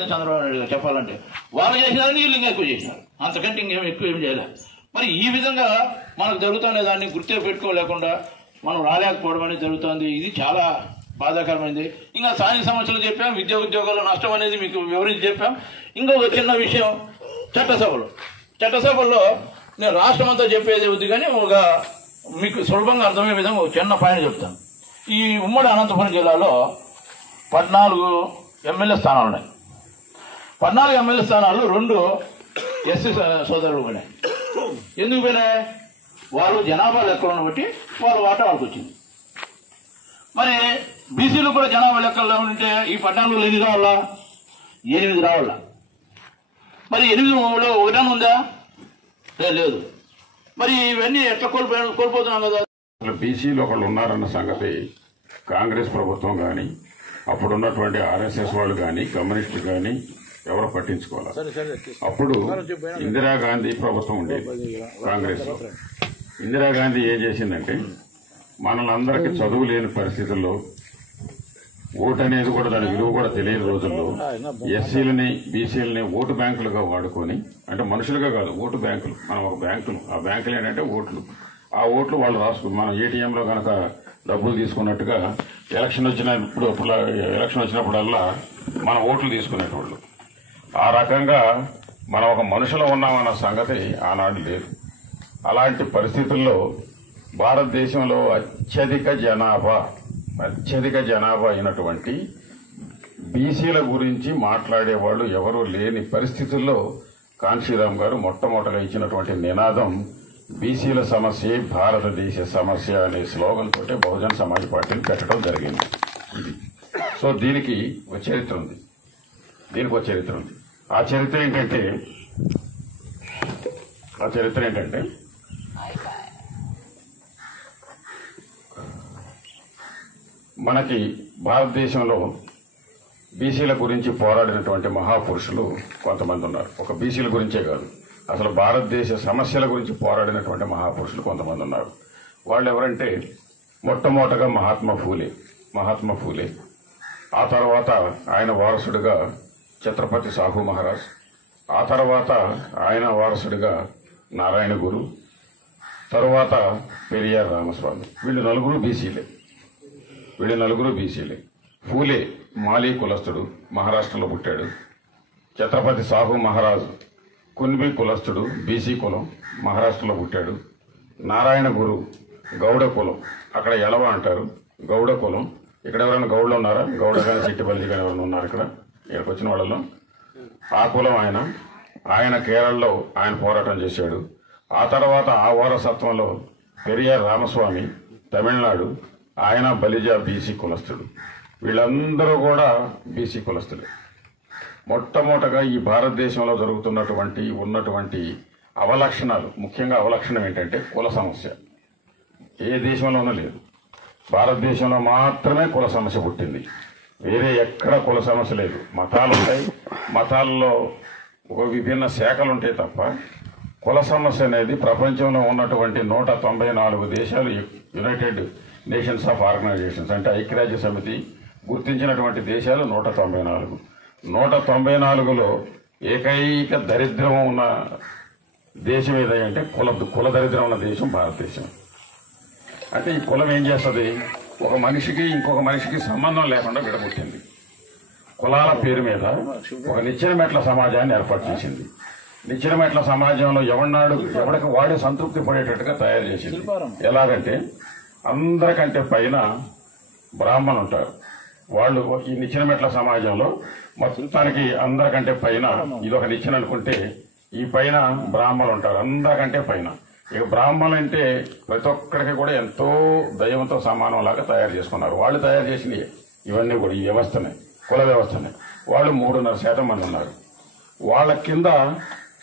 చంద్రబాబు నాయుడు గారు చెప్పాలంటే వాళ్ళు చేసినారని వీళ్ళు ఇంకా ఎక్కువ చేసినారు, అంతకంటే ఇంకేం ఎక్కువ ఏం చేయలేదు. మరి ఈ విధంగా మనకు జరుగుతున్న దాన్ని గుర్తే పెట్టుకోలేకుండా మనం రాలేకపోవడం అనేది జరుగుతుంది. ఇది చాలా బాధాకరమైంది. ఇంకా స్థానిక సమస్యలు చెప్పాం, విద్యా ఉద్యోగాల నష్టం అనేది మీకు వివరించి చెప్పాం. ఇంకొక చిన్న విషయం, చట్టసభల్లో నేను రాష్ట్రం అంతా చెప్పేది ఉంది, కానీ ఒక మీకు సులభంగా అర్థమయ్యే విధంగా ఒక చిన్న పాయింట్ చెప్తాను. ఈ ఉమ్మడి అనంతపురం జిల్లాలో 14 ఎమ్మెల్యే స్థానాలు ఉన్నాయి. 14 ఎమ్మెల్యే స్థానాలు 2 ఎస్సీ సోదరులు పోయినాయి. ఎందుకు పోయినాయి? వాళ్ళు జనాభా లెక్కలను బట్టి వాళ్ళ వాటా వాళ్ళకి వచ్చింది. మరి బీసీలు కూడా జనాభా లెక్కల్లో ఉంటే ఈ 14లో 8 రావాలా, 8 రావాలా? మరి 8లో 1 ఉందా? లేదు. మరి ఇవన్నీ ఎట్లా కోల్పోతున్నాం కదా. బీసీలు ఒకళ్ళు ఉన్నారన్న సంగతి కాంగ్రెస్ ప్రభుత్వం కానీ, అప్పుడున్నటువంటి ఆర్ఎస్ఎస్ వాళ్ళు కానీ, కమ్యూనిస్టులు కానీ ఎవరు పట్టించుకోవాలి. అప్పుడు ఇందిరాగాంధీ ప్రభుత్వం ఉండేది కాంగ్రెస్ లో. ఇందిరాగాంధీ ఏం చేసిందంటే, మనల్ని అందరికీ చదువు లేని పరిస్థితుల్లో, ఓటు అనేది కూడా దాని విలువ కూడా తెలియని రోజుల్లో ఎస్సీలని బీసీలని ఓటు బ్యాంకులుగా వాడుకొని, అంటే మనుషులుగా కాదు, ఓటు బ్యాంకులు, మనం ఒక బ్యాంకులు, ఆ బ్యాంకులు ఏంటంటే ఓట్లు, ఆ ఓట్లు వాళ్ళు రాసుకుని మనం ఏటీఎంలో కనుక డబ్బులు తీసుకున్నట్టుగా ఎలక్షన్ వచ్చినప్పుడల్లా మన ఓట్లు తీసుకునేటోళ్ళు. ఆ రకంగా మనం ఒక మనుషులు ఉన్నామన్న సంగతి ఆనాడు లేదు. అలాంటి పరిస్థితుల్లో భారతదేశంలో అత్యధిక జనాభా అయినటువంటి బీసీల గురించి మాట్లాడేవాళ్ళు ఎవరూ లేని పరిస్థితుల్లో కాన్షీరామ్ గారు మొట్టమొదటిగా ఇచ్చినటువంటి నినాదం బీసీల సమస్యే భారతదేశ సమస్య అనే స్లోగన్ తోటే బహుజన్ సమాజ్ పార్టీని పెట్టడం జరిగింది. సో దీనికి ఒక చరిత్ర ఉంది. ఆ చరిత్ర ఏంటంటే మనకి భారతదేశంలో బీసీల గురించి పోరాడినటువంటి మహాపురుషులు కొంతమంది ఉన్నారు. ఒక బీసీల గురించే కాదు, అసలు భారతదేశ సమస్యల గురించి పోరాడినటువంటి మహాపురుషులు కొంతమంది ఉన్నారు. వాళ్ళు ఎవరంటే, మొట్టమొదటగా మహాత్మా ఫూలే, ఆ తర్వాత ఆయన వారసుడిగా ఛత్రపతి సాహు మహారాజ్, ఆ తర్వాత ఆయన వారసుడిగా నారాయణ గురు, తరువాత పెరియార్ రామస్వామి. వీళ్ళు నలుగురు బీసీలే. ఫూలే మాలీ కులస్తుడు, మహారాష్ట్రలో పుట్టాడు. ఛత్రపతి సాహు మహారాజ్ కున్బి కులస్తుడు, బీసీ కులం, మహారాష్ట్రలో పుట్టాడు. నారాయణ గురు గౌడ కులం, అక్కడ ఎలవ అంటారు, గౌడ కులం. ఇక్కడ ఎవరైనా గౌడలు ఉన్నారా? గౌడ కానీ చిట్టిపల్లి కానీ ఎవరైనా ఉన్నారు ఇక్కడికి వచ్చిన వాళ్ళలో? ఆ కులం ఆయన కేరళలో ఆయన పోరాటం చేశాడు. ఆ తర్వాత ఆ వారసత్వంలో పెరియార్ రామస్వామి తమిళనాడు, ఆయన బలిజా బీసీ కులస్తుడు. వీళ్ళందరూ కూడా బీసీ కులస్తులే. మొట్టమొదటగా ఈ భారతదేశంలో ఉన్నటువంటి అవలక్షణాలు, ముఖ్యంగా అవలక్షణం ఏంటంటే కుల సమస్య. ఏ దేశంలోనూ లేదు, భారతదేశంలో మాత్రమే కుల సమస్య పుట్టింది. వేరే ఎక్కడ కుల సమస్య లేదు. మతాలు ఉంటాయి, మతాల్లో ఒక విభిన్న శాఖలు ఉంటాయి తప్ప కుల సమస్య అనేది ప్రపంచంలో ఉన్నటువంటి 194 దేశాలు, యునైటెడ్ నేషన్స్ ఆఫ్ ఆర్గనైజేషన్స్ అంటే ఐక్యరాజ్య సమితి గుర్తించినటువంటి దేశాలు 194. 194లో ఏకైక దరిద్రం ఉన్న దేశం ఏదంటే కుల దరిద్రం ఉన్న దేశం భారతదేశం. అంటే ఈ కులం ఏం చేస్తుంది? ఒక మనిషికి ఇంకొక మనిషికి సంబంధం లేకుండా విడగొట్టింది. కులాల పేరు మీద ఒక నిచ్చెన మెట్ల సమాజాన్ని ఏర్పాటు చేసింది. నిచ్చెన మెట్ల సమాజంలో ఎవడికి వాడే సంతృప్తి పడేటట్టుగా తయారు చేసింది. ఎలాగంటే, అందరికంటే పైన బ్రాహ్మణులు ఉంటారు. వాళ్ళు ఈ నిచ్చెన మెట్ల సమాజంలో మొత్తానికి అందరికంటే పైన, ఇదొక నిచ్చెన అనుకుంటే ఈ పైన బ్రాహ్మణులు ఉంటారు, అందరికంటే పైన. ఇక బ్రాహ్మణులు అంటే ప్రతి ఒక్కరికి కూడా ఎంతో దైవంతో సమానం లాగా తయారు చేసుకున్నారు. వాళ్ళు తయారు చేసిన ఇవన్నీ కూడా ఈ వ్యవస్థనే, కుల వ్యవస్థనే. వాళ్ళు 3.5% మంది ఉన్నారు. వాళ్ళ కింద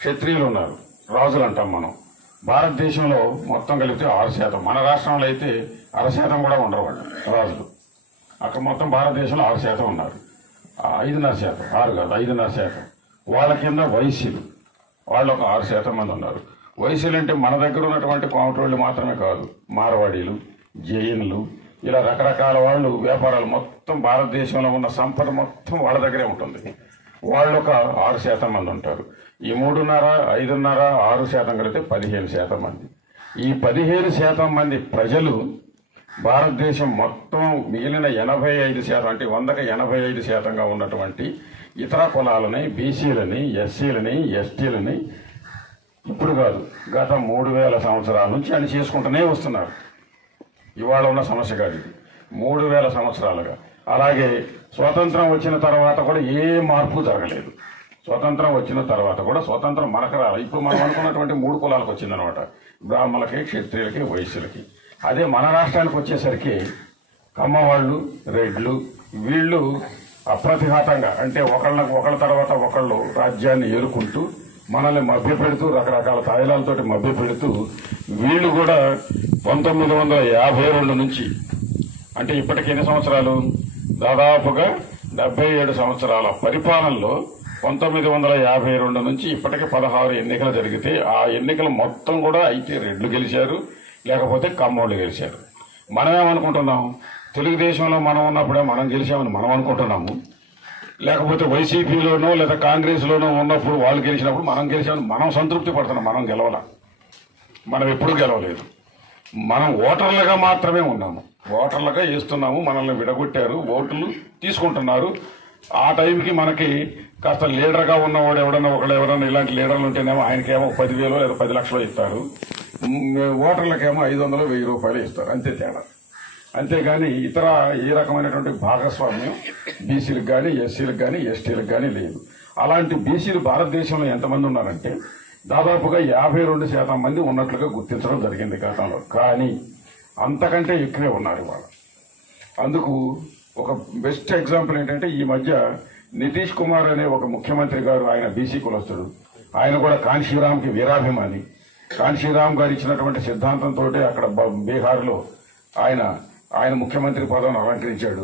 క్షత్రియులు ఉన్నారు, రాజులు అంటాం మనం. భారతదేశంలో మొత్తం కలిపితే 6%. మన రాష్ట్రంలో అయితే 1/2% కూడా ఉండరు వాళ్ళు రాజులు. అక్కడ మొత్తం భారతదేశంలో 6% ఉన్నారు. 5.5%, 6 కాదు 5.5%. వాళ్ళ కింద వైశ్యులు, వాళ్ళు ఒక 6% మంది ఉన్నారు. వైశ్యులు అంటే మన దగ్గర ఉన్నటువంటి కోమటోళ్ళు మాత్రమే కాదు, మార్వాడీలు, జైనులు, ఇలా రకరకాల వాళ్ళు, వ్యాపారాలు, మొత్తం భారతదేశంలో ఉన్న సంపద మొత్తం వాళ్ళ దగ్గరే ఉంటుంది. వాళ్ళు ఒక 6% మంది ఉంటారు. ఈ 3.5, 5.5, 6% కలిపితే 15% మంది. ఈ 15% మంది ప్రజలు భారతదేశం మొత్తం మిగిలిన 85% అంటే 100కి 85%గా ఉన్నటువంటి ఇతర కులాలని, బీసీలని, ఎస్సీలని, ఎస్టీలని ఇప్పుడు కాదు గత 3000 సంవత్సరాల నుంచి అని చేసుకుంటూనే వస్తున్నారు. ఇవాళ ఉన్న సమస్య కాదు ఇది, 3000 సంవత్సరాలుగా. అలాగే స్వాతంత్రం వచ్చిన తర్వాత కూడా ఏ మార్పు జరగలేదు. స్వాతంత్రం వచ్చిన తర్వాత కూడా స్వాతంత్రం మనకు రాలి. ఇప్పుడు మనం అనుకున్నటువంటి 3 కులాలకు వచ్చిందనమాట, బ్రాహ్మణులకి, క్షత్రియులకి, వైశ్యులకి. అదే మన రాష్ట్రానికి వచ్చేసరికి కమ్మవాళ్ళు, రెడ్లు వీళ్ళు అప్రతిఘాతంగా అంటే ఒకళ్ళ తర్వాత ఒకళ్ళు రాజ్యాన్ని ఏలుకుంటూ మనల్ని మభ్యపెడుతూ రకరకాల తాయిలాలతోటి మభ్యపెడుతూ వీళ్ళు కూడా 1952 నుంచి అంటే ఇప్పటికి ఎన్ని సంవత్సరాలు, దాదాపుగా 77 సంవత్సరాల పరిపాలనలో 1952 నుంచి ఇప్పటికి 16 ఎన్నికలు జరిగితే ఆ ఎన్నికలు మొత్తం కూడా అయితే రెడ్లు గెలిచారు, లేకపోతే కమ్మోళ్ళు గెలిచారు. మనమేమనుకుంటున్నాం, తెలుగుదేశంలో మనం ఉన్నప్పుడే మనం గెలిచామని మనం అనుకుంటున్నాము, లేకపోతే వైసీపీలోనో లేదా కాంగ్రెస్లోనో ఉన్నప్పుడు వాళ్ళు గెలిచినప్పుడు మనం గెలిచామని మనం సంతృప్తి పడుతున్నాం. మనం గెలవలా, మనం ఎప్పుడూ గెలవలేదు. మనం ఓటర్లుగా మాత్రమే ఉన్నాము, ఓటర్లుగా వేస్తున్నాము. మనల్ని విడగొట్టారు, ఓట్లు తీసుకుంటున్నారు. ఆ టైంకి మనకి కాస్త లీడర్గా ఉన్నవాడు ఎవరైనా ఇలాంటి లీడర్లు ఉంటేనేమో ఆయనకేమో 10,000 లేదా 10 లక్షలు ఇస్తారు, ఓటర్లకేమో 500, 1000 రూపాయలు ఇస్తారు. అంతే తేడా. అంతేగాని ఇతర ఏ రకమైనటువంటి భాగస్వామ్యం బీసీలకు కానీ, ఎస్సీలకు కానీ, ఎస్టీలకు కానీ లేదు. అలాంటి బీసీలు భారతదేశంలో ఎంతమంది ఉన్నారంటే దాదాపుగా 52% మంది ఉన్నట్లుగా గుర్తించడం జరిగింది గతంలో. కానీ అంతకంటే ఎక్కువే ఉన్నారు ఇవాళ. అందుకు ఒక బెస్ట్ ఎగ్జాంపుల్ ఏంటంటే ఈ మధ్య నితీష్ కుమార్ అనే ఒక ముఖ్యమంత్రి గారు, ఆయన బీసీ కులస్తుడు, ఆయన కూడా కాన్షీరామ్కి వీరాభిమాని. కాన్షీరామ్ గారు ఇచ్చినటువంటి సిద్ధాంతంతో అక్కడ బీహార్లో ఆయన ముఖ్యమంత్రి పదవిని అలంకరించాడు.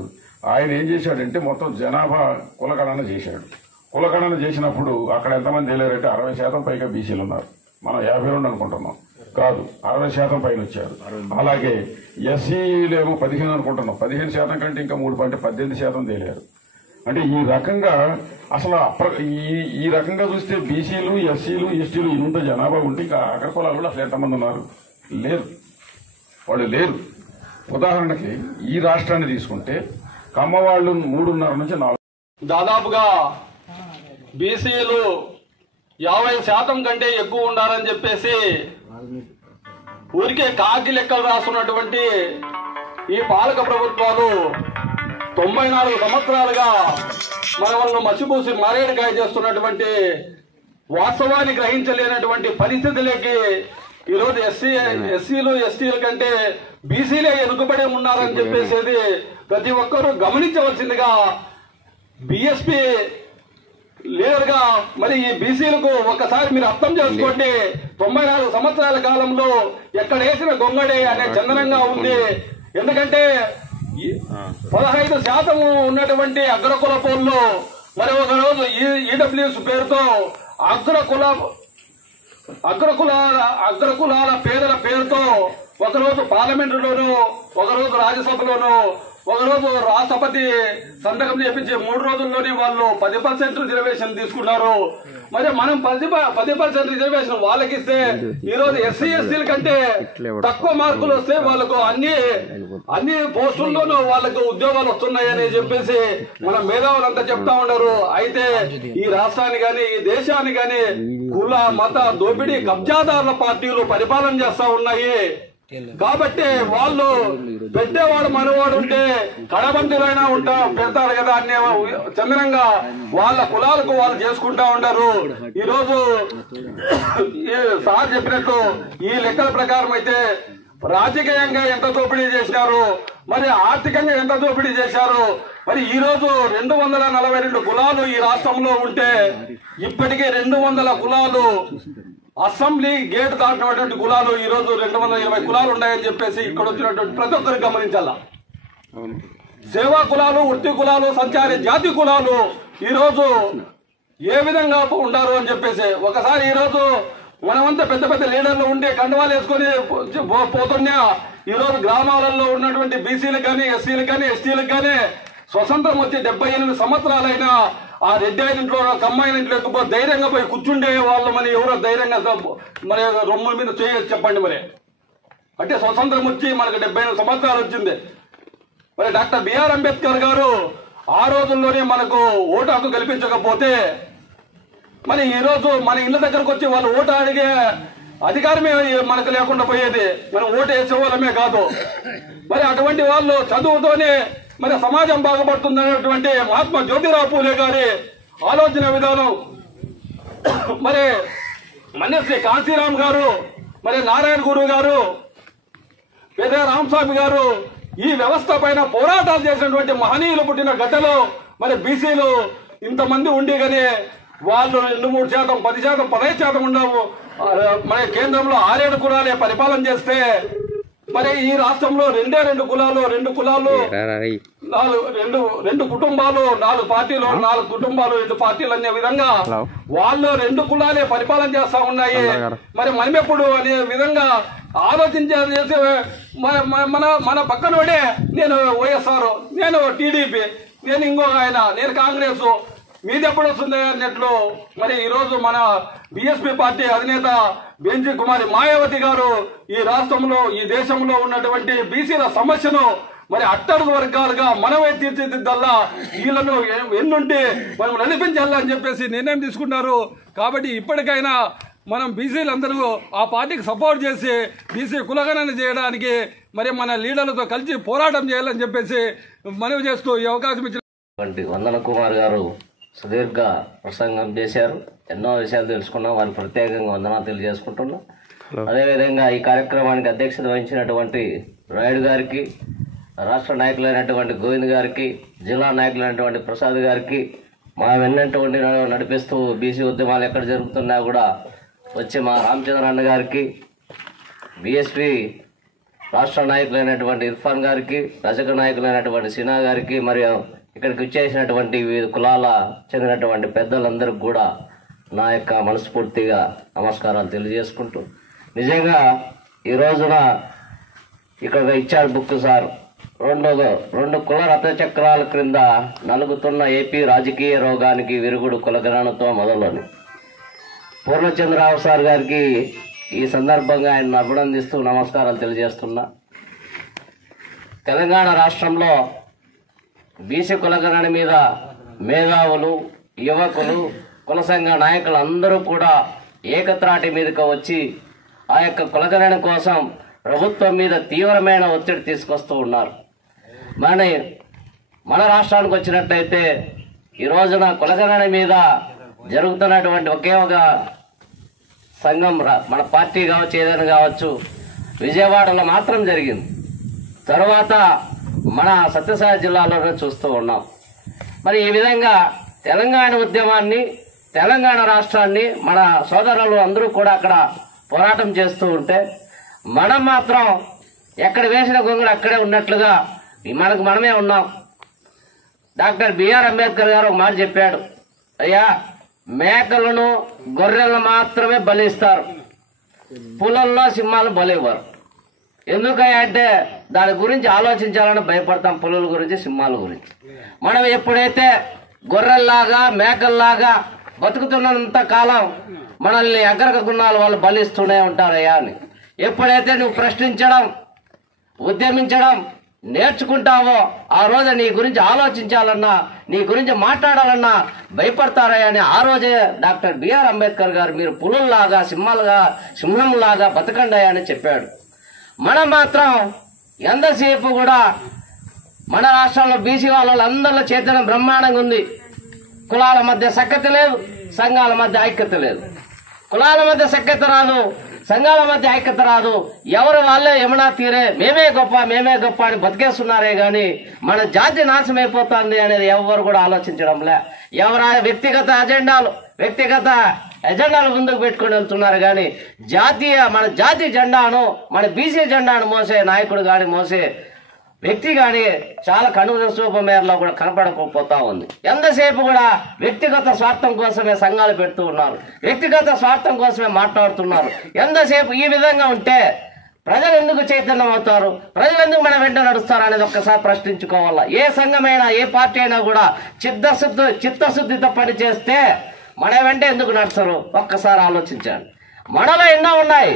ఆయన ఏం చేశాడంటే మొత్తం జనాభా కులగణన చేశాడు. కులగణన చేసినప్పుడు అక్కడ ఎంతమంది తేలారంటే 60% పైగా బీసీలు ఉన్నారు. మనం 52 అనుకుంటున్నాం, కాదు 60% పైన వచ్చారు. అలాగే ఎస్సీలు ఏమో 15 అనుకుంటున్నాం, 15% కంటే ఇంకా 18% తేలారు. అంటే ఈ రకంగా అసలు ఈ రకంగా చూస్తే బీసీలు, ఎస్సీలు, ఎస్టీలు ఇంత జనాభా ఉంటే ఇంకా అగ్ర కులాలు కూడా అసలు ఎంతమంది ఉన్నారు? లేరు, వాళ్ళు లేరు. ఉదాహరణకి ఈ రాష్ట్రాన్ని తీసుకుంటే కమ్మవాళ్ళు 3.5 నుంచి 4 దాదాపుగా బీసీలు 50% కంటే ఎక్కువ ఉండాలని చెప్పేసి ఊరికే కాకి లెక్కలు రాస్తున్నటువంటి ఈ పాలక ప్రభుత్వాలు 94 సంవత్సరాలుగా మనల్ని మసిపూసి మారేడుకాయ చేస్తున్నటువంటి వాస్తవాన్ని గ్రహించలేనటువంటి పరిస్థితులకి ఈరోజు ఎస్సీలు, ఎస్టీల కంటే బీసీలే వెనుకబడి ఉన్నారని చెప్పేసి ప్రతి ఒక్కరూ గమనించవలసిందిగా బీఎస్పీ లీడర్ గా మరి ఈ బీసీలకు ఒక్కసారి మీరు అర్థం చేసుకోండి. 94 సంవత్సరాల కాలంలో ఎక్కడ వేసిన గొంగడే అనే చందనంగా ఉంది. ఎందుకంటే 15% ఉన్నటువంటి అగ్రకుల పోల్లో మరి ఒక రోజు ఈడబ్ల్యూఎస్ పేరుతో అగ్రకులాల పేదల పేరుతో ఒకరోజు పార్లమెంటులోను, ఒకరోజు రాజ్యసభలోను, ఒకరోజు రాష్ట్రపతి సంతకం చేపించి 3 రోజుల్లోనే వాళ్ళు 10% రిజర్వేషన్ తీసుకున్నారు. మరి మనం 10% రిజర్వేషన్ వాళ్ళకిస్తే ఈరోజు ఎస్సీ ఎస్టీల కంటే తక్కువ మార్కులు వస్తే వాళ్ళకు అన్ని పోస్టుల్లోనూ వాళ్ళకు ఉద్యోగాలు వస్తున్నాయని చెప్పేసి మన మేధావులంతా చెప్తా ఉన్నారు. అయితే ఈ రాష్ట్రాన్ని గాని, ఈ దేశాన్ని గాని కుల మత దోపిడీ కబ్జాదారుల పార్టీలు పరిపాలన చేస్తా ఉన్నాయి. కాబట్టి వాళ్ళు పెట్టేవాడు మనవాడు ఉంటే కడబంతులైనా పెడతారు కదా అనే చందనంగా వాళ్ళ కులాలకు వాళ్ళు చేసుకుంటా ఉంటారు. ఈ రోజు సార్ చెప్పినట్టు ఈ లెక్కల ప్రకారం అయితే రాజకీయంగా ఎంత దోపిడీ చేశారు, మరి ఆర్థికంగా ఎంత దోపిడీ చేశారు. మరి ఈ రోజు 242 కులాలు ఈ రాష్ట్రంలో ఉంటే ఇప్పటికే 200 కులాలు అసెంబ్లీ గేట్ దాటినటువంటి కులాలు ఈ రోజు 220 కులాలు ఉన్నాయని చెప్పేసి ఇక్కడ వచ్చినటువంటి ప్రతి ఒక్కరు గమనించాల. సేవా కులాలు, వృత్తి కులాలు, సంచారి జాతి కులాలు ఈ రోజు ఏ విధంగా ఉండారు అని చెప్పేసి ఒకసారి ఈ రోజు మనమంతా పెద్ద పెద్ద లీడర్లు ఉండే కండవాలు వేసుకొని పోతున్నా ఈ రోజు గ్రామాలలో ఉన్నటువంటి బీసీలకు కానీ, ఎస్సీలకు కానీ, ఎస్టీలకు కానీ స్వతంత్రం వచ్చి 78 సంవత్సరాలైనా ఆ రెడ్డి ఆయన ఇంట్లో కమ్మాయిన ఇంట్లో ఎక్కిపోతే ధైర్యంగా పోయి కూర్చుండే వాళ్ళు మరి ఎవరో ధైర్యంగా మరి రొమ్ముల మీద చేయొచ్చు చెప్పండి. మరి అంటే స్వతంత్రం వచ్చి మనకు 75 సంవత్సరాలు వచ్చింది. మరి డాక్టర్ బిఆర్ అంబేద్కర్ గారు ఆ రోజుల్లోనే మనకు ఓటు హక్కు కల్పించకపోతే మరి ఈరోజు మన ఇళ్ళ దగ్గరకు వచ్చి వాళ్ళు ఓటు అడిగే అధికారమే మనకు లేకుండా పోయేది. మనం ఓటు వేసే వాళ్ళమే కాదు. మరి అటువంటి వాళ్ళు చదువుతోనే మరి సమాజం బాగుపడుతుందనేటువంటి మహాత్మా జ్యోతిరావు పూలే గారి ఆలోచన విధానం, మరి మన్యశ్రీ కాశీరామ్ గారు, మరి నారాయణ గురువు గారు, పెద్ద రామస్వామి గారు ఈ వ్యవస్థ పైన పోరాటాలు చేసినటువంటి మహనీయులు పుట్టిన గడ్డలో మరి బీసీలు ఇంతమంది ఉండి కానీ వాళ్ళు 2-3%, 10%, 15% ఉన్నాము. మన కేంద్రంలో 6-7 కులాలే పరిపాలన చేస్తే మరి ఈ రాష్ట్రంలో 2 కులాలు 2 కుటుంబాలు 4 పార్టీలు 4 కుటుంబాలు 2 పార్టీలు అనే విధంగా వాళ్ళు 2 కులాలే పరిపాలన చేస్తా ఉన్నాయి. మరి మనమెప్పుడు అనే విధంగా ఆలోచించేసి మన పక్కనోడే నేను వైఎస్ఆర్, నేను టీడీపీ, నేను ఇంకొక ఆయన, నేను కాంగ్రెస్, మీది ఎప్పుడు వస్తుంది అన్నట్లు మరి ఈరోజు మన బీఎస్పీ పార్టీ అధినేత బెంజీ కుమారి మాయావతి గారు ఈ రాష్ట్రంలో ఈ దేశంలో ఉన్నటువంటి బీసీల సమస్యను మరి అట్టడుగు వర్గాలుగా మనమే తీర్చిదిద్దల్లా, వీళ్ళను ఎన్నుంటే మనం నడిపించాలని చెప్పేసి నిర్ణయం తీసుకున్నారు. కాబట్టి ఇప్పటికైనా మనం బీసీలందరూ ఆ పార్టీకి సపోర్ట్ చేసి బీసీ కులగణన చేయడానికి మరి మన లీడర్లతో కలిసి పోరాటం చేయాలని చెప్పేసి మనవి చేస్తూ ఈ అవకాశం ఇచ్చిన వందన కుమార్ గారు సుదీర్ఘ ప్రసంగం చేశారు. ఎన్నో విషయాలు తెలుసుకున్నాం. వారికి ప్రత్యేకంగా వందనాలు తెలియజేసుకుంటున్నాం. అదేవిధంగా ఈ కార్యక్రమానికి అధ్యక్షత వహించినటువంటి రాయుడు గారికి, రాష్ట్ర నాయకులైనటువంటి గోవింద్ గారికి, జిల్లా నాయకులైనటువంటి ప్రసాద్ గారికి, మా వెన్నటువంటి నడిపిస్తూ బీసీ ఉద్యమాలు ఎక్కడ జరుగుతున్నా కూడా వచ్చి మా రామచంద్రన్న గారికి, బీఎస్పీ రాష్ట్ర నాయకులైనటువంటి ఇర్ఫాన్ గారికి, రజక నాయకులైనటువంటి సినా గారికి, మరియు ఇక్కడికి వచ్చేసినటువంటి వివిధ కులాల చెందినటువంటి పెద్దలందరికీ కూడా నా యొక్క మనస్ఫూర్తిగా నమస్కారాలు తెలియజేసుకుంటూ, నిజంగా ఈ రోజున ఇక్కడ ఇచ్చారు బుక్ సార్, 2 కుల రథచక్రాల క్రింద నలుగుతున్న ఏపీ రాజకీయ రోగానికి విరుగుడు కులగణనతో మొదలని పూర్ణచంద్రరావు సార్ గారికి ఈ సందర్భంగా ఆయన అభినందిస్తూ నమస్కారాలు తెలియజేస్తున్నా. తెలంగాణ రాష్ట్రంలో బీసీ కులగణన మీద మేధావులు, యువకులు, కుల సంఘ నాయకులు అందరూ కూడా ఏకత్రాటి మీదకి వచ్చి ఆ యొక్క కులగణన కోసం ప్రభుత్వం మీద తీవ్రమైన ఒత్తిడి తీసుకొస్తూ ఉన్నారు. మన రాష్ట్రానికి వచ్చినట్లయితే ఈ రోజున కులగణన మీద జరుగుతున్నటువంటి ఒకే ఒక సంఘం మన పార్టీ కావచ్చు, ఏదైనా కావచ్చు, విజయవాడలో మాత్రం జరిగింది. తర్వాత మన సత్యసాయి జిల్లాలోనే చూస్తూ ఉన్నాం. మరి ఈ విధంగా తెలంగాణ ఉద్యమాన్ని, తెలంగాణ రాష్ట్రాన్ని మన సోదరులు అందరూ కూడా అక్కడ పోరాటం చేస్తూ ఉంటే మనం మాత్రం ఎక్కడ వేసిన గొంగులు అక్కడే ఉన్నట్లుగా మనమే ఉన్నాం. డాక్టర్ బిఆర్ అంబేద్కర్ గారు ఒక మాట చెప్పాడు, అయ్యా మేకలను గొర్రెలను మాత్రమే బలిస్తారు, పులల్లో సింహాలు బలివ్వరు. ఎందుకయ్యా అంటే దాని గురించి ఆలోచించాలని భయపడతాం, పులుల గురించి, సింహాల గురించి. మనం ఎప్పుడైతే గొర్రెల్లాగా మేకల్లాగా బతుకుతున్నంత కాలం మనల్ని అగ్రక గుణాలు వాళ్ళు బలిస్తూనే ఉంటారయ్యా అని ఎప్పుడైతే నువ్వు ప్రశ్నించడం, ఉద్యమించడం నేర్చుకుంటావో ఆ రోజు నీ గురించి ఆలోచించాలన్నా, నీ గురించి మాట్లాడాలన్నా భయపడతారయ్యా అని ఆ రోజే డాక్టర్ బిఆర్ అంబేద్కర్ గారు మీరు పులుల్లాగా సింహంలాగా బతకండి అని చెప్పాడు. మనం మాత్రం ఎంతసేపు కూడా మన రాష్ట్రంలో బీసీ వాళ్ళందరిలో చైతన్యం బ్రహ్మాండంగా ఉంది. కులాల మధ్య సఖ్యత లేదు, సంఘాల మధ్య ఐక్యత లేదు. కులాల మధ్య సఖ్యత రాదు, సంఘాల మధ్య ఐక్యత రాదు. ఎవరు వాళ్ళే యమునా తీరే మేమే గొప్ప అని బతికేస్తున్నారే గాని మన జాతి నాశనం అయిపోతుంది అనేది ఎవరు కూడా ఆలోచించడంలే. ఎవరు వ్యక్తిగత ఎజెండాలు ముందుకు పెట్టుకుని వెళ్తున్నారు కానీ మన జాతి జెండాను, మన బీసీ జెండాను మోసే నాయకుడు కానీ, మోసే వ్యక్తి కానీ చాలా కనుగొన చూపు మేరలో కూడా కనపడకపోతా ఉంది. ఎంతసేపు కూడా వ్యక్తిగత స్వార్థం కోసమే సంఘాలు పెడుతూ ఉన్నారు, వ్యక్తిగత స్వార్థం కోసమే మాట్లాడుతున్నారు. ఎంతసేపు ఈ విధంగా ఉంటే ప్రజలు ఎందుకు చైతన్యం అవుతారు, ప్రజలు ఎందుకు మన వెంట నడుస్తారు అనేది ఒక్కసారి ప్రశ్నించుకోవాలా. ఏ సంఘమైనా ఏ పార్టీ అయినా కూడా చిత్తశుద్ధితో పనిచేస్తే మన వెంట ఎందుకు నడుస్తారు ఒక్కసారి ఆలోచించండి. మనలో ఎన్నో ఉన్నాయి,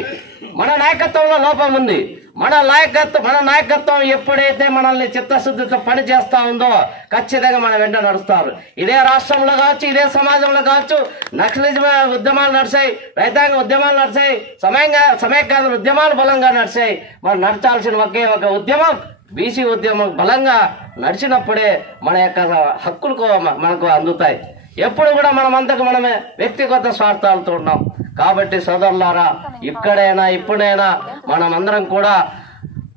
మన నాయకత్వంలో లోపం ఉంది. మన నాయకత్వం ఎప్పుడైతే మనల్ని చిత్తశుద్ధితో పని చేస్తా ఉందో ఖచ్చితంగా మన వెంట నడుస్తారు. ఇదే రాష్ట్రంలో కావచ్చు, ఇదే సమాజంలో కావచ్చు, నక్సలిజం ఉద్యమాలు నడిచాయి, రైతాంగ ఉద్యమాలు నడిచాయి, సమైక్యాంధ్ర ఉద్యమాలు బలంగా నడిచాయి. మనం నడచాల్సిన ఒకే ఒక ఉద్యమం బీసీ ఉద్యమం బలంగా నడిచినప్పుడే మన యొక్క హక్కులు మనకు అందుతాయి. ఎప్పుడు కూడా మనమంతకు మనమే వ్యక్తిగత స్వార్థాలతో ఉన్నాం. కాబట్టి సోదరులారా, ఇక్కడైనా ఇప్పుడైనా మనమందరం కూడా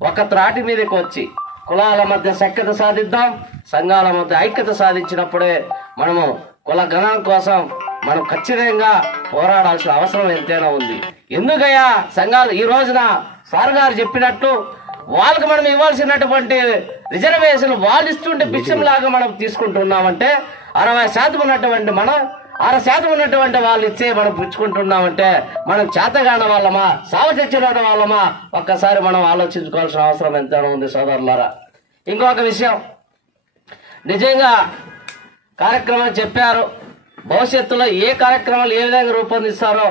ఒక త్రాటి మీదకి వచ్చి కులాల మధ్య సఖ్యత సాధిద్దాం. సంఘాల మధ్య ఐక్యత సాధించినప్పుడే మనము కుల గణం కోసం మనం ఖచ్చితంగా పోరాడాల్సిన అవసరం ఎంతైనా ఉంది. ఎందుకయ్యా సంఘాలు ఈ రోజున సార్ గారు చెప్పినట్టు వాళ్ళకి మనం ఇవ్వాల్సినటువంటి రిజర్వేషన్ వాళ్ళు ఇస్తుంటే బిచ్చంలాగా మనం తీసుకుంటున్నామంటే 60% ఉన్నటువంటి మనం 6% ఉన్నటువంటి వాళ్ళు ఇచ్చే మనం పుచ్చుకుంటున్నామంటే మనం చేతగాన వాళ్ళమా సావ చచ్చిన వాళ్ళమా ఒక్కసారి మనం ఆలోచించుకోవాల్సిన అవసరం ఎంతైనా ఉంది సోదరులారా. ఇంకొక విషయం, నిజంగా కార్యక్రమం చెప్పారు, భవిష్యత్తులో ఏ కార్యక్రమాలు ఏ విధంగా రూపొందిస్తారో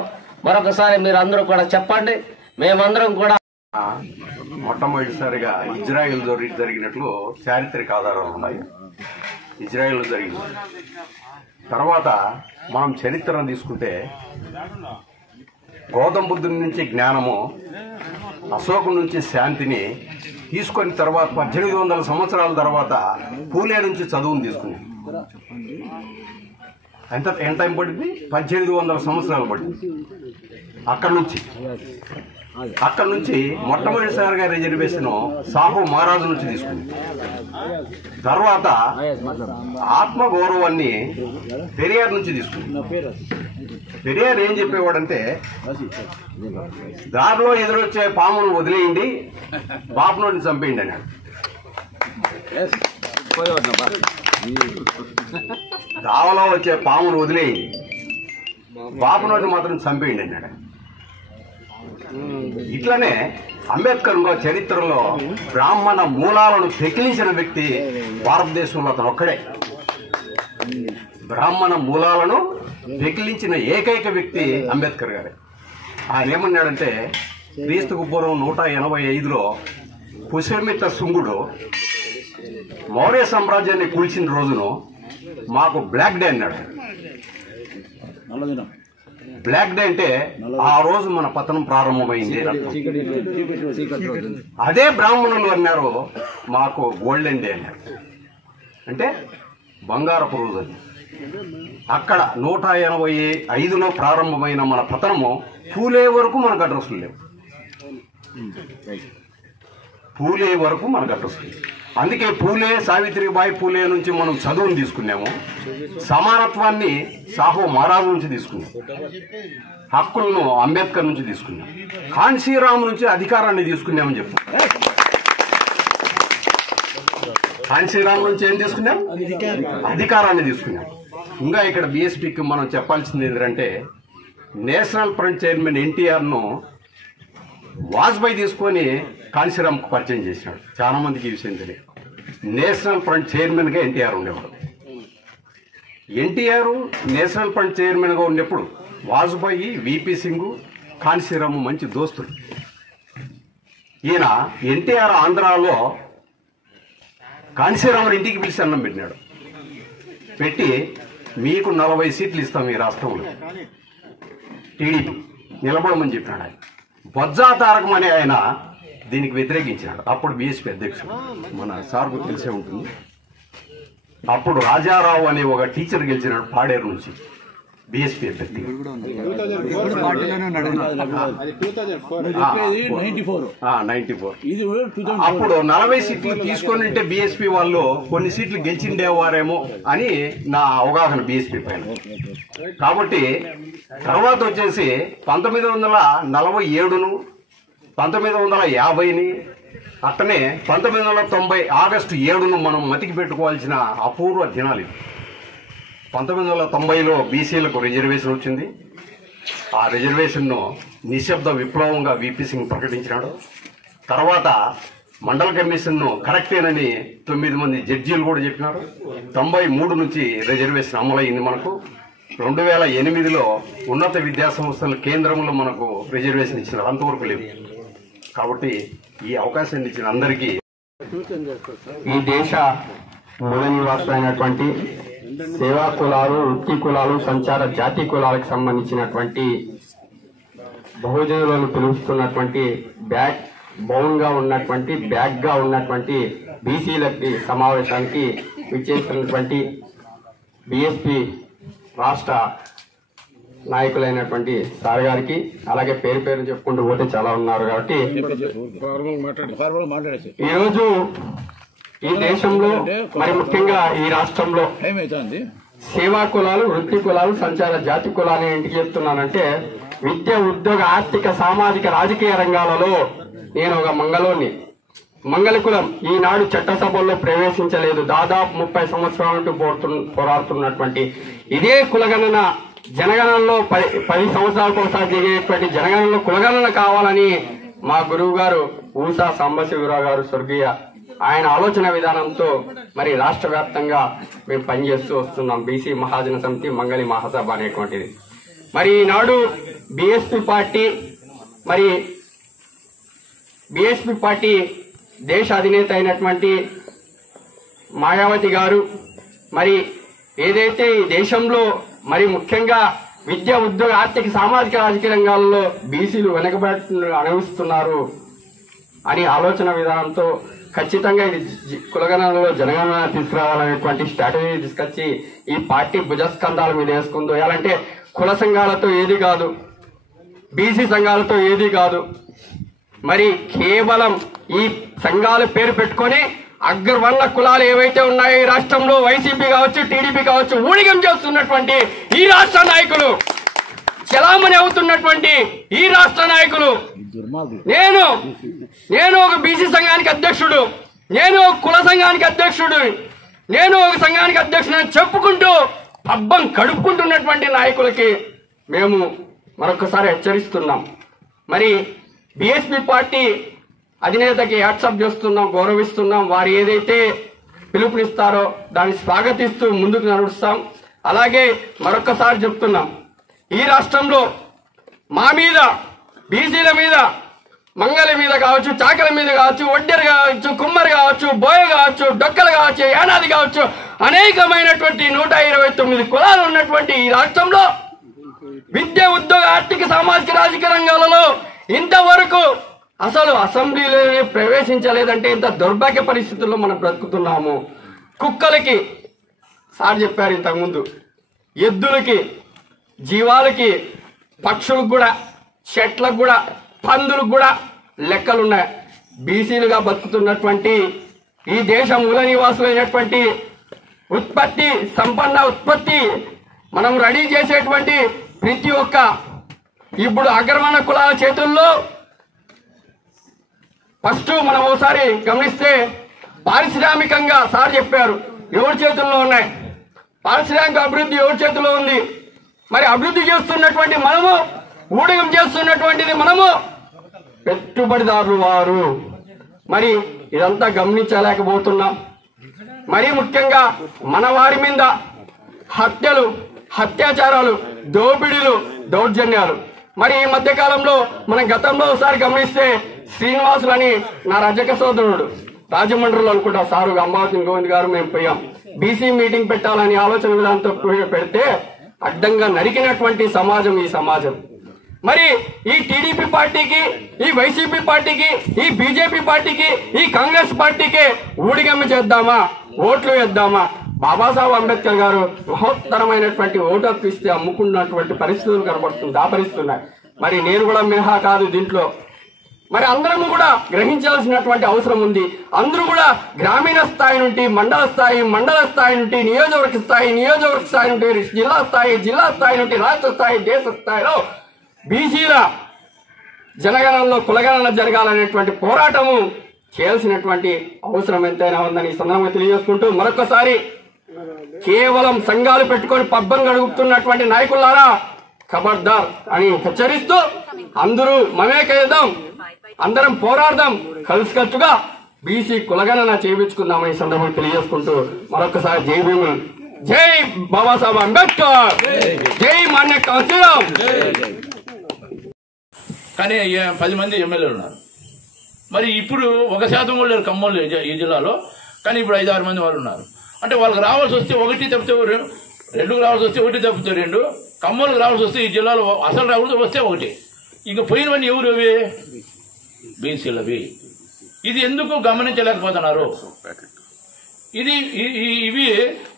మరొకసారి మీరు అందరూ కూడా చెప్పండి. మేమందరం కూడా మొట్టమొదటిసారిగా ఇజ్రాయెల్ జరిగినట్లు చారిత్రక ఆధారాలు ఉన్నాయి. ఇజ్రాయెల్ జరిగింది. తర్వాత మనం చరిత్రను తీసుకుంటే గౌతమ బుద్ధుని నుంచి జ్ఞానము, అశోకు నుంచి శాంతిని తీసుకొని తర్వాత 1800 సంవత్సరాల తర్వాత పూలే నుంచి చదువుని తీసుకున్నాం. ఎంత టైం పడింది? 1800 సంవత్సరాలు పడింది. అక్కడ నుంచి మొట్టమొదటిసారిగా రిజర్వేషన్ సాహు మహారాజు నుంచి తీసుకుంది. తర్వాత ఆత్మగౌరవాన్ని పెరియార్ నుంచి తీసుకుంది. పెరియార్ ఏం చెప్పేవాడంటే, దారిలో ఎదురొచ్చే పామును వదిలేయండి, బాపునోడిని చంపేయండి అన్నాడు. దావలో వచ్చే పామును వదిలేయండి, బాపునోడిని మాత్రం చంపేయండి అన్నాడు. ఇట్లనే అంబేద్కర్ చరిత్రలో బ్రాహ్మణ మూలాలను పెకిలించిన వ్యక్తి భారతదేశంలో అతను ఒక్కడే. బ్రాహ్మణ మూలాలను పెకిలించిన ఏకైక వ్యక్తి అంబేద్కర్ గారే. ఆయన ఏమన్నాడంటే, క్రీస్తుకు పూర్వం 185లో పుష్యమిత్ర శుంగుడు మౌర్య సామ్రాజ్యాన్ని కూల్చిన రోజును మాకు బ్లాక్ డే అన్నాడు. బ్లాక్ డే అంటే ఆ రోజు మన పతనం ప్రారంభమైంది. అదే బ్రాహ్మణులు అన్నారు మాకు గోల్డెన్ డే అన్నారు, అంటే బంగారపు రోజు అది. అక్కడ 185లో ప్రారంభమైన మన పతనము పూలే వరకు మనకు అడ్రస్లు లేవు. పూలే వరకు మనకు అడ్రస్లు లేవు. అందుకే పూలే, సావిత్రిబాయి పూలే నుంచి మనం చదువును తీసుకున్నాము, సమానత్వాన్ని సాహు మహారాజు నుంచి తీసుకున్నాం, హక్కులను అంబేద్కర్ నుంచి తీసుకున్నాం, కాన్సీరామ్ నుంచి అధికారాన్ని తీసుకున్నామని చెప్పు. కాన్సీరామ్ నుంచి ఏం తీసుకున్నాం? అధికారాన్ని తీసుకున్నాం. ఇంకా ఇక్కడ బీఎస్పీకి మనం చెప్పాల్సింది ఏంటంటే, నేషనల్ ఫ్రంట్ చైర్మన్ ఎన్టీఆర్ను వాజ్పేయి తీసుకొని కాన్సీరామ్కు పరిచయం చేసినాడు. చాలా మందికి ఈ విషయం తెలియదు. నేషనల్ ఫ్రంట్ చైర్మన్గా ఎన్టీఆర్ ఉండేవాడు. ఎన్టీఆర్ నేషనల్ ఫ్రంట్ చైర్మన్గా ఉన్నప్పుడు వాజ్పేయి, విపి సింగ్, కాన్సీరామ్ మంచి దోస్తులు. ఈయన ఎన్టీఆర్ ఆంధ్రాలో కాన్సీరామ్ ఇంటికి పిలిచి అన్నం పెట్టినాడు. పెట్టి మీకు 40 సీట్లు ఇస్తాం ఈ రాష్ట్రంలో, టీడీపీ నిలబడమని చెప్పినాడు. ఆయన బొజ్జా తారకం అనే ఆయన దీనికి వ్యతిరేకించినాడు. అప్పుడు బీఎస్పీ అధ్యక్షుడు, మన సార్కు తెలిసే ఉంటుంది. అప్పుడు రాజారావు అనే ఒక టీచర్ గెలిచినాడు పాడేరు నుంచి, బీఎస్పీ అభ్యర్థి. అప్పుడు 40 సీట్లు తీసుకొని ఉంటే బీఎస్పీ వాళ్ళు కొన్ని సీట్లు గెలిచిండేవారేమో అని నా అవగాహన బీఎస్పీ పైన. కాబట్టి తర్వాత వచ్చేసి 1947ను, 1950ని, అట్టనే 1990 ఆగస్టు 7ను మనం మతికి పెట్టుకోవాల్సిన అపూర్వ దినాలు. 1990లో బీసీలకు రిజర్వేషన్ వచ్చింది. ఆ రిజర్వేషన్ను నిశ్శబ్ద విప్లవంగా విపి సింగ్ ప్రకటించినాడు. తర్వాత మండల కమిషన్ను కరెక్టేనని 9 మంది జడ్జీలు కూడా చెప్పినారు. 93 నుంచి రిజర్వేషన్ అమలైంది. మనకు 2008లో ఉన్నత విద్యాసంస్థల కేంద్రంలో మనకు రిజర్వేషన్ ఇచ్చినారు, అంతవరకు లేదు. కాబట్టి ఈ అవకాశాన్ని ఇచ్చిన అందరికీ, ఈ దేశ మూల నివాసులైనటువంటి సేవా కులాలు, వృత్తి కులాలు, సంచార జాతి కులాలకు సంబంధించినటువంటి బహుజనులను పిలుస్తున్నటువంటి బ్యాక్ బౌన్ గా ఉన్నటువంటి బ్యాక్ గా ఉన్నటువంటి బీసీలకి సమావేశానికి విచ్చేస్తున్నటువంటి బీఎస్పీ రాష్ట్ర నాయకులైనటువంటి సార్ గారికి, అలాగే పేరు పేరు చెప్పుకుంటూ పోతే చాలా ఉన్నారు కాబట్టి ఈరోజు ఈ దేశంలో మరి ముఖ్యంగా ఈ రాష్ట్రంలో సేవా కులాలు, వృత్తి కులాలు, సంచార జాతి కులాలు ఎందుకు చెప్తున్నానంటే, విద్య, ఉద్యోగ, ఆర్థిక, సామాజిక, రాజకీయ రంగాలలో నేను ఒక మంగళోని. మంగళ కులం ఈనాడు చట్టసభల్లో ప్రవేశించలేదు. దాదాపు 30 సంవత్సరాల నుండి పోరాడుతున్నటువంటి ఇదే కులగణన, జనగణనలో 10 సంవత్సరాలకు ఒకసారి జరిగేటువంటి జనగణనలో కులగణన కావాలని మా గురువు గారు ఊసా సాంబశివరావు గారు స్వర్గీయ, ఆయన ఆలోచన విధానంతో మరి రాష్ట్ర వ్యాప్తంగా మేము పనిచేస్తూ వస్తున్నాం. బీసీ మహాజన సమితి, మంగళి మహాసభ అనేటువంటిది. మరి ఈనాడు బీఎస్పీ పార్టీ దేశ అధినేత అయినటువంటి మాయావతి గారు మరి ఏదైతే ఈ దేశంలో మరి ముఖ్యంగా విద్య, ఉద్యోగ, ఆర్థిక, సామాజిక, రాజకీయ రంగాల్లో బీసీలు వెనుకబడి అనుభవిస్తున్నారు అని ఆలోచన విధానంతో ఖచ్చితంగా ఇది కులగణనలో జనగణన తీసుకురావాలనేటువంటి స్ట్రాటజీ తీసుకొచ్చి ఈ పార్టీ భుజస్కంధాల మీద వేసుకుందో. ఎలాంటే కుల సంఘాలతో ఏది కాదు, బీసీ సంఘాలతో ఏది కాదు, మరి కేవలం ఈ సంఘాల పేరు పెట్టుకొని అగ్రవర్ణ కులాలు ఏవైతే ఉన్నాయో ఈ రాష్ట్రంలో వైసీపీ కావచ్చు, టీడీపీ కావచ్చు, ఊడిగం చేస్తున్నటువంటి ఈ రాష్ట్ర నాయకులు, చలామణి అవుతున్నటువంటి ఈ రాష్ట్ర నాయకులు, నేను ఒక బీసీ సంఘానికి అధ్యక్షుడు, నేను ఒక కుల సంఘానికి అధ్యక్షుడు, నేను ఒక సంఘానికి అధ్యక్షుడు అని చెప్పుకుంటూ పబ్బం కడుపుకుంటున్నటువంటి నాయకులకి మేము మరొకసారి హెచ్చరిస్తున్నాం. మరి బీఎస్పీ పార్టీ అధినేతకి వాట్సాప్ చేస్తున్నాం, గౌరవిస్తున్నాం. వారు ఏదైతే పిలుపునిస్తారో దాన్ని స్వాగతిస్తూ ముందుకు నడుస్తాం. అలాగే మరొకసారి చెప్తున్నాం, ఈ రాష్ట్రంలో మా మీద, బీసీల మీద, మంగళి మీద కావచ్చు, చాకల మీద కావచ్చు, ఒడ్డెరు కావచ్చు, కుమ్మరి కావచ్చు, బోయ కావచ్చు, డొక్కలు కావచ్చు, యానాది కావచ్చు, అనేకమైనటువంటి 129 కులాలు ఉన్నటువంటి ఈ రాష్ట్రంలో విద్య, ఉద్యోగ, ఆర్థిక, సామాజిక, రాజకీయ రంగాలలో ఇంతవరకు అసలు అసెంబ్లీలోనే ప్రవేశించలేదంటే ఇంత దౌర్భాగ్య పరిస్థితుల్లో మనం బ్రతుకుతున్నాము. కుక్కలకి సార్ చెప్పారు ఇంతకుముందు, ఎద్దులకి, జీవాలకి, పక్షులకు కూడా, చెట్లకు కూడా, పందులకు కూడా లెక్కలున్నాయి. బీసీలుగా బతుకుతున్నటువంటి ఈ దేశ మూల నివాసులైనటువంటి ఉత్పత్తి, సంపన్న ఉత్పత్తి మనం రెడీ చేసేటువంటి ప్రతి ఒక్క ఇప్పుడు అగ్రవర్ణ కులాల చేతుల్లో ఫస్ట్ మనం ఒకసారి గమనిస్తే పారిశ్రామికంగా సార్ చెప్పారు ఎవరి చేతుల్లో ఉన్నాయి, పారిశ్రామిక అభివృద్ధి ఎవరి చేతిలో ఉంది. మరి అభివృద్ధి చేస్తున్నటువంటి మనము, ఊడిగం చేస్తున్నటువంటిది మనము, పెట్టుబడిదారులు వారు. మరి ఇదంతా గమనించలేకపోతున్నాం. మరీ ముఖ్యంగా మన వారి మీద హత్యలు, అత్యాచారాలు, దోపిడీలు, దౌర్జన్యాలు. మరి ఈ మధ్య కాలంలో మనం గతంలో ఒకసారి గమనిస్తే శ్రీనివాసులని నా రజక సోదరుడు రాజమండ్రిలో అనుకుంటా సారు అంబావతి గోవింద్ గారు మేము పోయాం. బీసీ మీటింగ్ పెట్టాలని ఆలోచన విధానంతో పెడితే అడ్డంగా నరికినటువంటి సమాజం ఈ సమాజం. మరి ఈ టీడీపీ పార్టీకి, ఈ వైసీపీ పార్టీకి, ఈ బీజేపీ పార్టీకి, ఈ కాంగ్రెస్ పార్టీకి ఊడిగమ్మ చేద్దామా, ఓట్లు వేద్దామా? బాబాసాహెబ్ అంబేద్కర్ గారు మహోత్తరమైనటువంటి ఓటు హక్కు ఇస్తే అమ్ముకున్నటువంటి పరిస్థితులు దాపరిస్తున్నాయి. మరి నేను కూడా మినహా కాదు దీంట్లో. మరి అందరం కూడా గ్రహించాల్సినటువంటి అవసరం ఉంది. అందరూ కూడా గ్రామీణ స్థాయి నుండి మండల స్థాయి నుండి నియోజకవర్గ స్థాయి నుండి జిల్లా స్థాయి నుండి రాష్ట్ర స్థాయి, దేశ స్థాయిలో బీసీల జనగణనలో కులగణన జరగాలనేటువంటి పోరాటము చేయాల్సినటువంటి అవసరం ఎంతైనా ఉందని ఈ సందర్భంగా తెలియజేసుకుంటూ మరొకసారి కేవలం సంఘాలు పెట్టుకొని పబ్బం గడుపుతున్నటువంటి నాయకులారా ఖబర్దార్ అని హెచ్చరిస్తూ అందరూ మమేకయుద్ధం, అందరం పోరాడదాం, కలిసికట్టుగా బీసీ కులగణన చేయించుకుందామని సందర్భంగా తెలియజేసుకుంటూ మరొకసారి జై భీములు, జై బాబాసాహెబ్ అంబేద్కర్, జై మాన్య కాశీరాం. కానీ 10 మంది ఎమ్మెల్యేలు ఉన్నారు. మరి ఇప్పుడు 1% కూడా లేరు ఖమ్మం ఈ జిల్లాలో. కానీ ఇప్పుడు 5-6 మంది వాళ్ళు ఉన్నారు. అంటే వాళ్ళకి రావాల్సి వస్తే 1 తప్పితే 2 రావాల్సి వస్తే 1 తప్పితే 2, ఖమ్మంకి రావాల్సి వస్తే ఈ జిల్లాలో అసలు రావాల్సి వస్తే 1. ఇంకా పోయినవన్నీ ఎవరు అవి? బీసీలవి. ఇది ఎందుకు గమనించలేకపోతున్నారు? ఇవి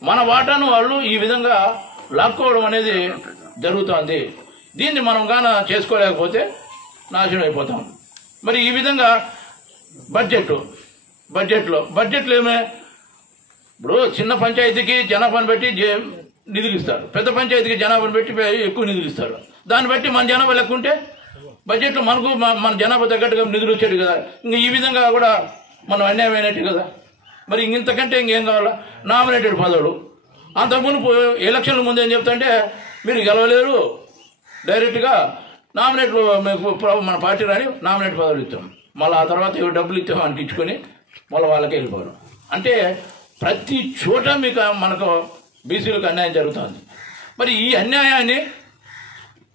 మన వాటాను వాళ్ళు ఈ విధంగా లాక్కోవడం అనేది జరుగుతోంది. దీన్ని మనం గాన చేసుకోలేకపోతే నాశనం అయిపోతాం. మరి ఈ విధంగా బడ్జెట్లో ఏమే ఇప్పుడు చిన్న పంచాయతీకి జనాభాను బట్టి నిధులు ఇస్తారు, పెద్ద పంచాయతీకి జనాభాను బట్టి ఎక్కువ నిధులు ఇస్తారు. దాన్ని బట్టి మన జనాభా లెక్క ఉంటే బడ్జెట్లో మనకు మన జనాభా తగ్గట్టుగా నిధులు వచ్చేది కదా. ఇంకా ఈ విధంగా కూడా మనం అన్యాయమైనట్టు కదా. మరి ఇంతకంటే ఇంకేం కావాలా? నామినేటెడ్ పదవులు. అంతకుముందు ఎలక్షన్ల ముందు ఏం చెప్తాంటే మీరు గెలవలేరు, డైరెక్ట్గా నామినేట్లు మన పార్టీ రాని నామినేట్ పదవులు ఇస్తాం, మళ్ళీ ఆ తర్వాత ఎవరు డబ్బులు ఇస్తాం అని ఇచ్చుకొని మళ్ళీ వాళ్ళకే వెళ్ళిపోవడం. అంటే ప్రతి చోట మనకు బీసీలకు అన్యాయం జరుగుతుంది. మరి ఈ అన్యాయాన్ని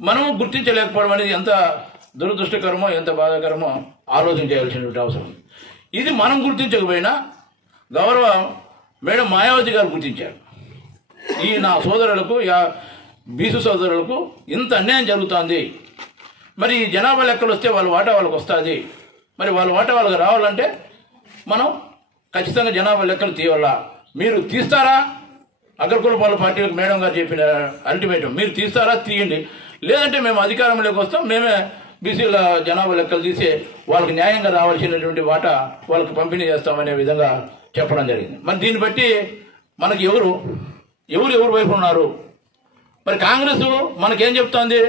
మనము గుర్తించలేకపోవడం అనేది ఎంత దురదృష్టకరమో ఎంత బాధాకరమో ఆలోచన చేయాల్సినటువంటి అవసరం. ఇది మనం గుర్తించకపోయినా గౌరవ మేడం మాయావతి గారు గుర్తించారు. ఈ నా సోదరులకు బీసీ సోదరులకు ఇంత అన్యాయం జరుగుతుంది. మరి జనాభా లెక్కలు వస్తే వాళ్ళ వాటా వాళ్ళకి వస్తుంది. మరి వాళ్ళ వాటా వాళ్ళకి రావాలంటే మనం ఖచ్చితంగా జనాభా లెక్కలు తీయాలా. మీరు తీస్తారా? అగ్రకులపాల పార్టీలకు మేడం గారు చెప్పిన అల్టిమేటం, మీరు తీస్తారా? తీయండి, లేదంటే మేము అధికారంలోకి వస్తాం, మేమే బీసీల జనాభా లెక్కలు తీసి వాళ్ళకి న్యాయంగా రావాల్సినటువంటి వాటా వాళ్ళకి పంపిణీ చేస్తామనే విధంగా చెప్పడం జరిగింది. మరి దీన్ని బట్టి మనకి ఎవరు వైపు ఉన్నారు? మరి కాంగ్రెస్ మనకేం చెప్తోంది?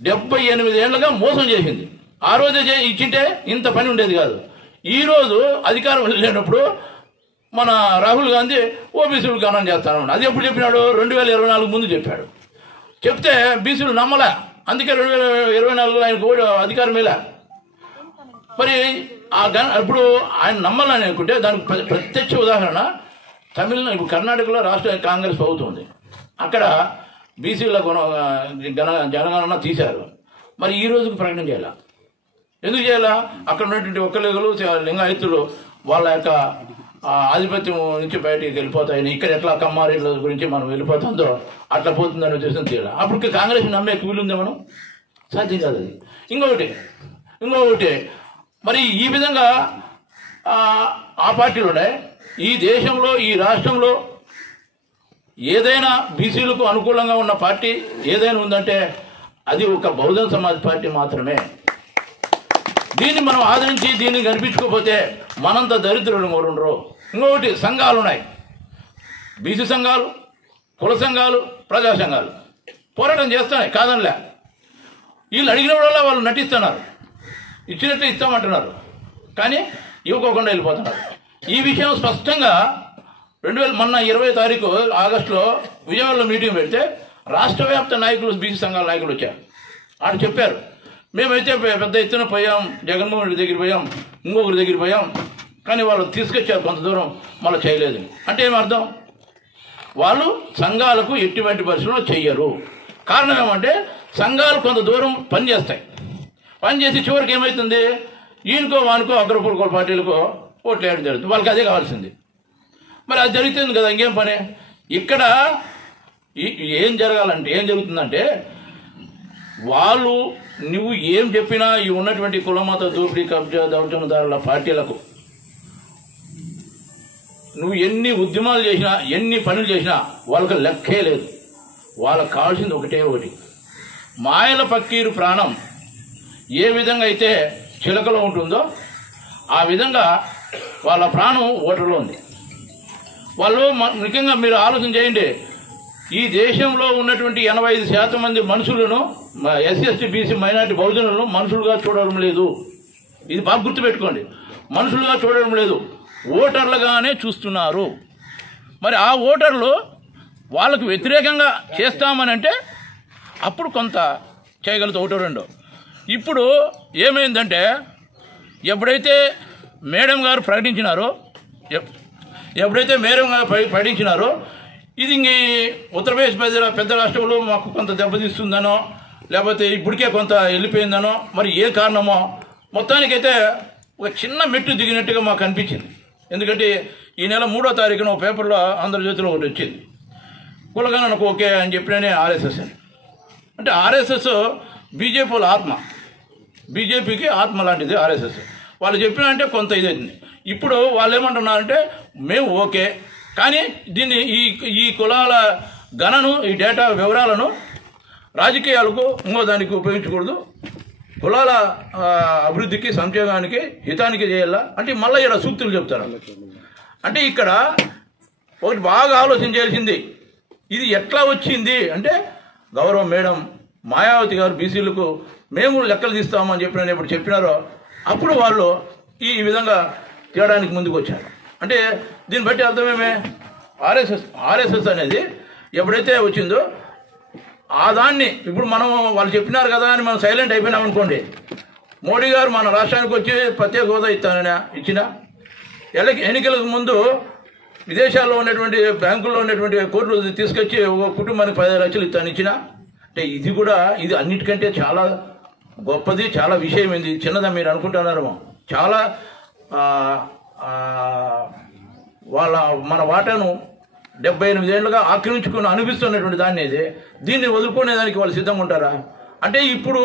78 ఏళ్లుగా మోసం చేసింది. ఆ రోజే ఇచ్చింటే ఇంత పని ఉండేది కాదు. ఈరోజు అధికారం లేనప్పుడు మన రాహుల్ గాంధీ ఓబీసీలు గణన చేస్తాను. అది ఎప్పుడు చెప్పినాడు? 2024 ముందు చెప్పాడు. చెప్తే బీసీలు నమ్మలే. అందుకే 2024లో ఆయనకు అధికారం ఇలా. మరి ఇప్పుడు ఆయన నమ్మాలని అనుకుంటే దానికి ప్రత్యక్ష ఉదాహరణ తమిళనాడు. ఇప్పుడు కర్ణాటకలో రాష్ట్ర కాంగ్రెస్ ప్రభుత్వం ఉంది. అక్కడ బీసీల జనగణన తీశారు. మరి ఈ రోజుకు ప్రకటన చేయాల. ఎందుకు చేయాలా? అక్కడ ఉన్నటువంటి ఒక్కలిగలు లింగాయతులు వాళ్ళ యొక్క ఆధిపత్యం నుంచి బయటికి వెళ్ళిపోతాయని, ఇక్కడ ఎట్లా కమ్మారీల గురించి మనం వెళ్ళిపోతుందో అట్లా పోతుందని ఉద్దేశం తీయాలి. అప్పుడు కాంగ్రెస్ నమ్మే వీలుందే? మనం సాధ్యం కాదు అది. ఇంకొకటి మరి ఈ విధంగా ఆ పార్టీలోనే ఈ దేశంలో ఈ రాష్ట్రంలో ఏదైనా బీసీలకు అనుకూలంగా ఉన్న పార్టీ ఏదైనా ఉందంటే అది ఒక బహుజన సమాజ్ పార్టీ మాత్రమే. దీన్ని మనం ఆదరించి దీన్ని కనిపించుకోకపోతే మనంత దరిద్రులు మోరుండ్రు. ఇంకొకటి సంఘాలు ఉన్నాయి, బీసీ సంఘాలు, కుల సంఘాలు, ప్రజా సంఘాలు పోరాటం చేస్తున్నాయి కాదనిలే. వీళ్ళు అడిగినప్పుడల్లా వాళ్ళు నటిస్తున్నారు, ఇచ్చినట్టు ఇస్తామంటున్నారు, కానీ ఇవ్వకోకుండా వెళ్ళిపోతున్నారు. ఈ విషయం స్పష్టంగా మొన్న 20 తారీఖు ఆగస్టులో విజయవాడలో మీటింగ్ పెడితే రాష్ట్ర వ్యాప్త నాయకులు, బీసీ సంఘాల నాయకులు వచ్చారు. ఆడు చెప్పారు, మేమైతే పెద్ద ఎత్తున పోయాం, జగన్మోహన్ రెడ్డి దగ్గర పోయాం, ఇంకొకరి దగ్గర పోయాం, కానీ వాళ్ళు తీసుకొచ్చారు కొంత దూరం, మళ్ళీ చేయలేదు. అంటే ఏమర్థం? వాళ్ళు సంఘాలకు ఎటువంటి పరిస్థితుల్లో చెయ్యరు. కారణం ఏమంటే సంఘాలు కొంత దూరం పనిచేస్తాయి. పనిచేసి చివరికి ఏమవుతుంది? ఈయనకో వానుకో అగ్రకుల పార్టీలకో ఓట్లు వేయడం జరుగుతుంది. వాళ్ళకి అదే కావాల్సింది. మరి అది జరుగుతుంది కదా, ఇంకేం పని? ఇక్కడ ఏం జరగాలంటే ఏం జరుగుతుందంటే వాళ్ళు నువ్వు ఏం చెప్పినా ఈ ఉన్నటువంటి కులమత దోపిడీ కబ్జా దౌర్జన్యదారుల పార్టీలకు నువ్వు ఎన్ని ఉద్యమాలు చేసినా ఎన్ని పనులు చేసినా వాళ్ళకి లెక్కే లేదు. వాళ్ళకి కావాల్సింది ఒకటి, మాయల పక్కీరు ప్రాణం ఏ విధంగా అయితే చిలకలో ఉంటుందో ఆ విధంగా వాళ్ళ ప్రాణం ఓటర్లో ఉంది. వాళ్ళు ముఖ్యంగా మీరు ఆలోచన చేయండి, ఈ దేశంలో ఉన్నటువంటి 85% మంది మనుషులను ఎస్సీ ఎస్టీ బీసీ మైనార్టీ బహుజనులను మనుషులుగా చూడడం లేదు. ఇది బాగా గుర్తుపెట్టుకోండి, మనుషులుగా చూడడం లేదు, ఓటర్లుగానే చూస్తున్నారు. మరి ఆ ఓటర్లు వాళ్ళకు వ్యతిరేకంగా చేస్తామని అంటే అప్పుడు కొంత చేయగలుగుతా ఒకటో రెండో. ఇప్పుడు ఏమైందంటే ఎప్పుడైతే మేడం గారు ప్రకటించినారో ఇది ఇంక ఉత్తరప్రదేశ్ పెద్ద రాష్ట్రంలో మాకు కొంత దెబ్బతీస్తుందనో లేకపోతే ఇప్పటికే కొంత వెళ్ళిపోయిందనో మరి ఏ కారణమో మొత్తానికైతే ఒక చిన్న మెట్టు దిగినట్టుగా మాకు అనిపించింది. ఎందుకంటే ఈ నెల 3వ తారీఖున ఒక పేపర్లో ఆంధ్రజ్యోతిలో ఒకటి వచ్చింది, కులగణనకు ఓకే అని చెప్పిననే ఆర్ఎస్ఎస్ అని. అంటే ఆర్ఎస్ఎస్ బీజేపీకి ఆత్మ లాంటిది ఆర్ఎస్ఎస్. వాళ్ళు చెప్పిన అంటే కొంత ఇదైంది. ఇప్పుడు వాళ్ళు ఏమంటున్నారంటే మేము ఓకే, కానీ దీన్ని ఈ కులాల గణను ఈ డేటా వివరాలను రాజకీయాలకు ఇంకో దానికి ఉపయోగించకూడదు, కులాల అభివృద్ధికి సంక్షేమానికి హితానికి చేయాలా అంటే మళ్ళీ ఇక్కడ సూక్తులు చెప్తారు. అంటే ఇక్కడ ఒకటి బాగా ఆలోచన చేయాల్సింది, ఇది ఎట్లా వచ్చింది అంటే గౌరవ మేడం మాయావతి గారు బీసీలకు మేము లెక్కలు తీస్తామని ఎప్పుడు చెప్పినారో అప్పుడు వాళ్ళు ఈ విధంగా తీయడానికి ముందుకు వచ్చారు. అంటే దీన్ని బట్టి అర్థమేమే, ఆర్ఎస్ఎస్ అనేది ఎప్పుడైతే వచ్చిందో ఆ దాన్ని ఇప్పుడు మనం వాళ్ళు చెప్పినారు కదా అని మనం సైలెంట్ అయిపోయినాం అనుకోండి, మోడీ గారు మన రాష్ట్రానికి వచ్చి ప్రత్యేక హోదా ఇచ్చిన ఎన్నికలకు ముందు విదేశాల్లో ఉన్నటువంటి బ్యాంకుల్లో ఉన్నటువంటి కోట్లు తీసుకొచ్చి ఒక కుటుంబానికి 15 లక్షలు ఇచ్చిన అంటే ఇది అన్నిటికంటే చాలా గొప్పది, చాలా విషయమైంది. చిన్నదా మీరు అనుకుంటున్నారేమో. చాలా మన వాటాను 78 ఏళ్ళుగా ఆక్రమించుకుని అనిపిస్తున్నటువంటి దాన్ని దీన్ని వదులుకునేదానికి వాళ్ళు సిద్ధంగా ఉంటారా? అంటే ఇప్పుడు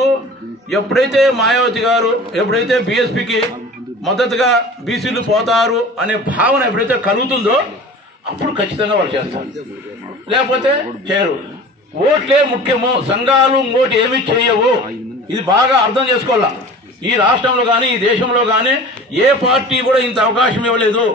ఎప్పుడైతే మాయావతి గారు ఎప్పుడైతే బీఎస్పీకి మద్దతుగా బీసీలు పోతారు అనే భావన ఎప్పుడైతే కలుగుతుందో అప్పుడు ఖచ్చితంగా వాళ్ళు చేస్తారు, లేకపోతే చేయరు. ఓట్లే ముఖ్యము, సంఘాలు ఇంకోటి ఏమీ చేయవు. ఇది బాగా అర్థం చేసుకోవాలా. ఈ రాష్ట్రంలో కానీ ఈ దేశంలో కానీ ఏ పార్టీ కూడా ఇంత అవకాశం ఇవ్వలేదు.